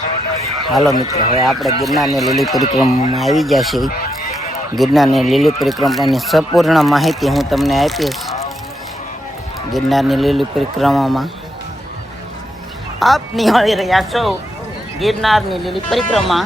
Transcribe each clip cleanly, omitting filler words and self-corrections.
હાલો મિત્રો, હવે આપણે ગિરનારની લીલી પરિક્રમામાં આવી ગયા છીએ. ગિરનારની લીલી પરિક્રમાની સંપૂર્ણ માહિતી હું તમને આપીશ. ગિરનારની લીલી પરિક્રમામાં આપ નિહાળી રહ્યા છો ગિરનારની લીલી પરિક્રમા.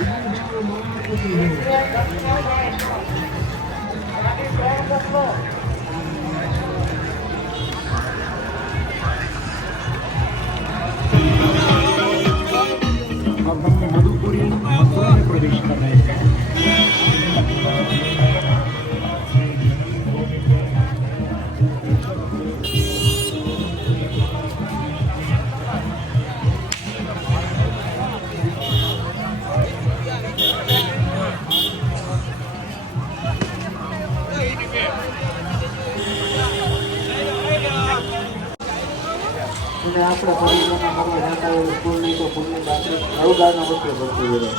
આપણા પરિવારના કરવા જતા હોય ફૂલ નહીં તો ફૂલની બાકરી અવગાળના વસ્તુ ભરતી હોય.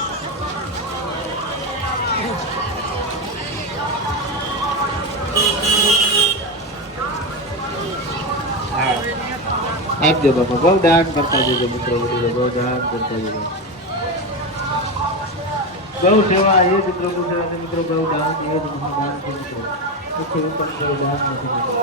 આપજો બાપા, બહુ દાન કરતા જજો મિત્રો, બહુ દાન કરતા જજો. ગૌ સેવા એ જ પ્રભુ સેવા છે મિત્રો, ગૌ દાન એ જ મહાદાન છે મિત્રો. મુખ્ય ઉત્તમ ગૌ દાન નથી મિત્રો.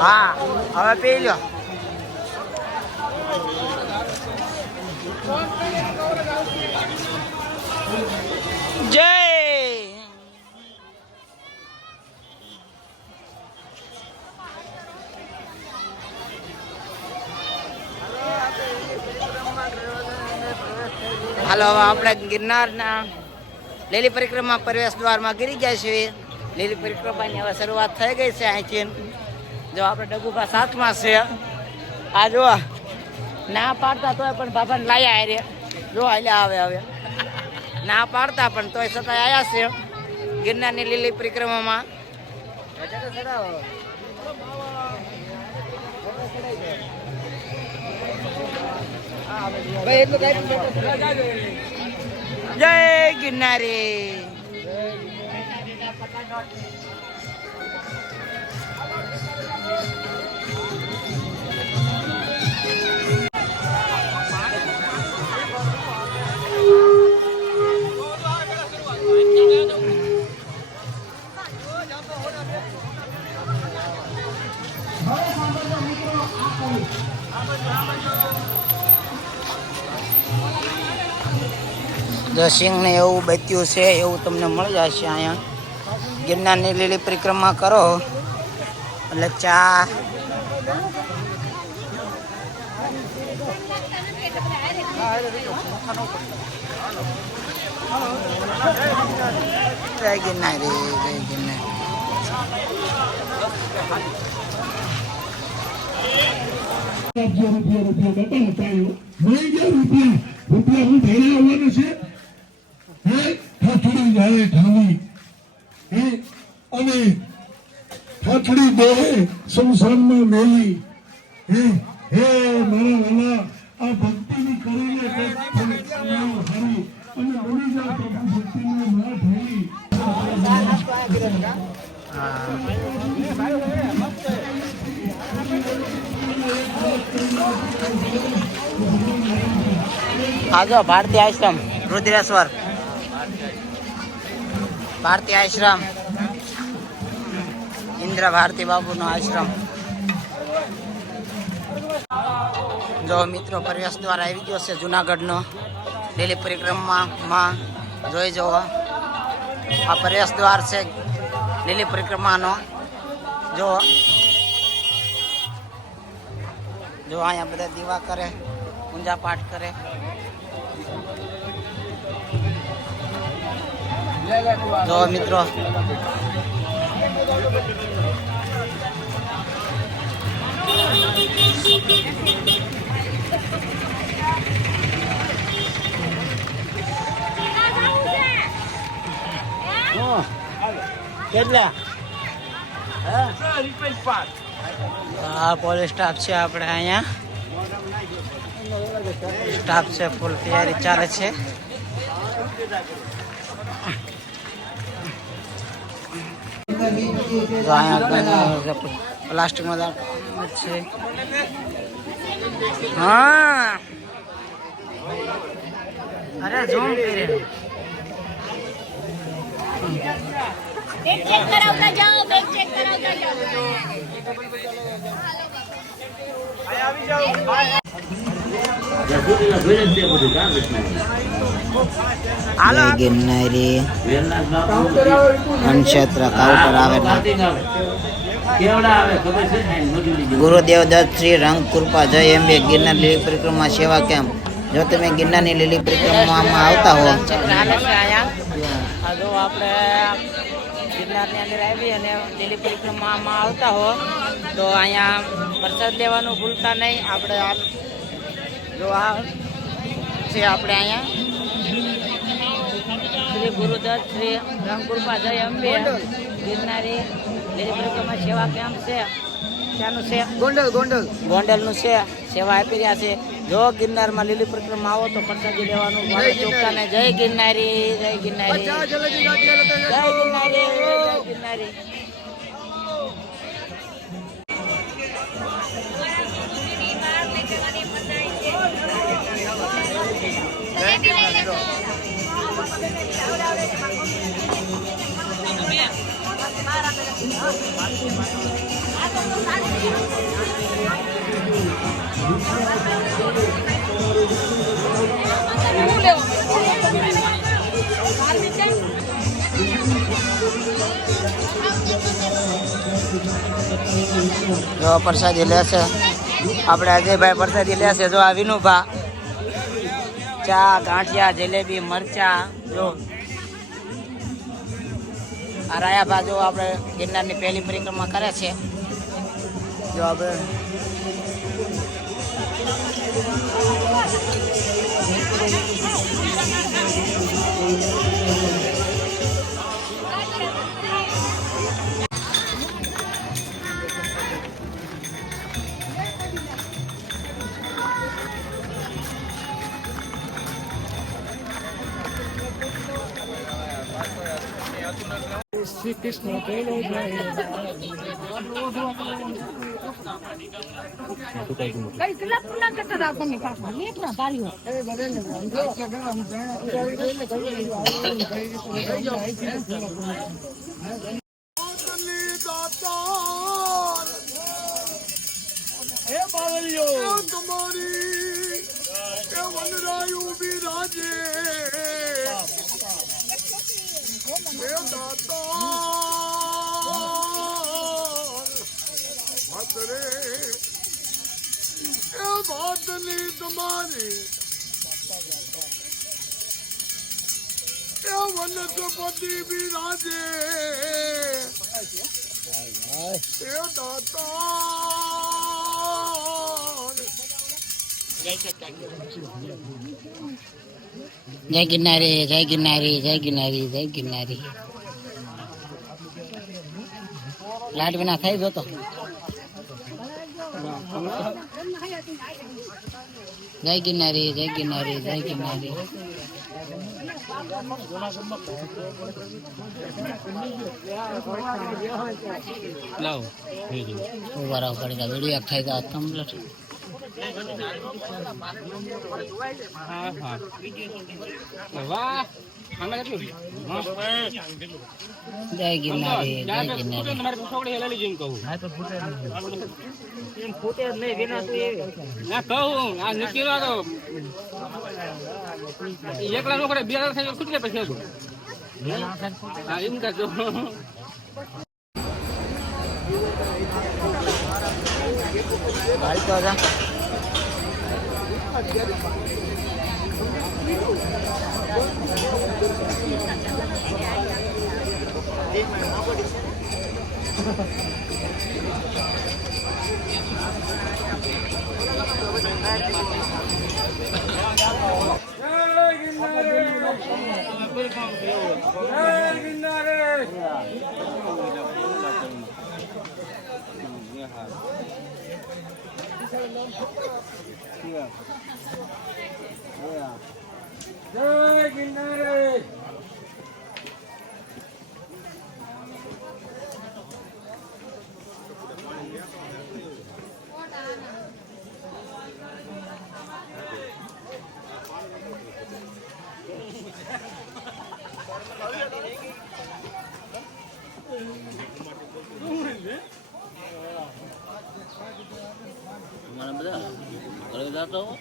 હા, હવે પી લો. જય હાલો, હવે આપણે ગિરનારના લીલી પરિક્રમા પ્રવેશ દ્વારમાં ગીરી ગયા છીએ. લીલી પરિક્રમાની હવે શરૂઆત થઈ ગઈ છે અહીંથી. જો આપણે ડગુભા સાથમાં છે. આ જો ના પાડતા તોય પણ બાબાને લાયા રે. જો હાલ્યા આવે હવે ના પાડતા પણ તોય છતાં આવ્યા છે ગિરનારની લીલી પરિક્રમામાં. જય ગિરનારી. સિંહને એવું બત્યું છે એવું તમને મળી જશે અહીંયા. ગિરનારની લીલી પરિક્રમા કરો એટલે ચા જય ગિરનારી, જય ગિરનારી. રૂપિયા હું ભેળા આવવાનું છે. ઠાઠડી જાય ઠાવી અને ઠાઠડી દોહે સંસારમાં મેલી. હે મારા વાલા, આ ભક્તિની કરીને હારી અને બની જા પ્રભુ ભક્તિની ના થઈ. આજો ભારતીય આશ્રમ રુદ્રેશ્વર, ભારતીય આશ્રમ ઇન્દ્ર ભારતી બાબુનો આશ્રમ. જો મિત્રો, પ્રવેશ દ્વારા આવી ગયો છે જુનાગઢનો લીલી પરિક્રમામાં. જોઈ જવો, આ પ્રવેશ દ્વાર છે લીલી પરિક્રમાનો. જો અહીંયા બધા દીવા કરે, પૂજા પાઠ કરે. જો મિત્રો, કેટલા આ પોલીસ સ્ટાફ છે આપણે અહીંયા. સ્ટાફ છે, ફૂલ તૈયારી ચાલે છે. તો અહીંયા પ્લાસ્ટિકમાં છે. હા અરે ઝૂમ કરે. બેગ ચેક કરાવતા જાઓ, બેગ ચેક કરાવતા જાઓ. હાલો ગિરનારી નક્ષત્ર કાઉન્ટર આવે ગુરુદેવ દત્ત શ્રી રંગ કૃપા જય એમબે ગિરનાર લીલી પરિક્રમા સેવા કેમ્પ. જો તમે ગિરનારની લીલી પરિક્રમામાં આવતા હો જો આપણે ગિરનારની અંદર આવી અને લીલી પરિક્રમામાં આવતા હો તો અહીંયા પ્રસાદ લેવાનું ભૂલતા નહીં. આપણે જો આ છે આપણે અહીંયા શ્રી ગુરુદત્ત શ્રી રંગકૃપા જય અંબે ગિરનારી લીલી પરિક્રમા સેવા કેમ્પ છે. ત્યાંનું છે ગોંડલનું છે. સેવા આપી રહ્યા છે. જો ગિરનારમાં લીલી પરિક્રમા આવો તો પ્રસાદી લેવાનું ચૂકતા નહીં. જય ગિરનારી, જય ગિરનારી, જય ગિરનારી, જય ગિરનારી. જો પ્રસાદી લેશે આપણે અજયભાઈ પ્રસાદી લેશે. જો આ વિનુભા ચા, ગાંઠિયા, જલેબી, મરચા. જો આ રાયાભા જો આપણે ગિરનારની પહેલી પરિક્રમા કરે છે. જો આપણે શ્રી કૃષ્ણ પહેલો જાય કઈ કલાક પૂર્ણ કરતા હતા આપણને કાકા લેખના તારીઓ હે બાવલિયો તમારી એ વનરાયુ બિરાજે હે દાતા ભદ્રે એ વાતની તમારી એ વનસ્પતિ બિરાજે હે દાતા જય ગિરનારી, જય ગિરનારી, જય ગિરનારી, જય ગિરનારી. લાઈટ વિના થઈ ગયો તો જય ગિરનારી, જય ગિરનારી, જય ગિરનારી. ઉભા રહો પડેગા વિડીયો થઈ ગયા કમ્પ્લીટ. જય ગિરનારી, જય ગિરનારી. એકલા નો કરે 2000 થઈ ખૂટલે પછી હતું હા એમ કરજો ભાઈ તો આજા જય તમારા બધા ઘરે જતા હો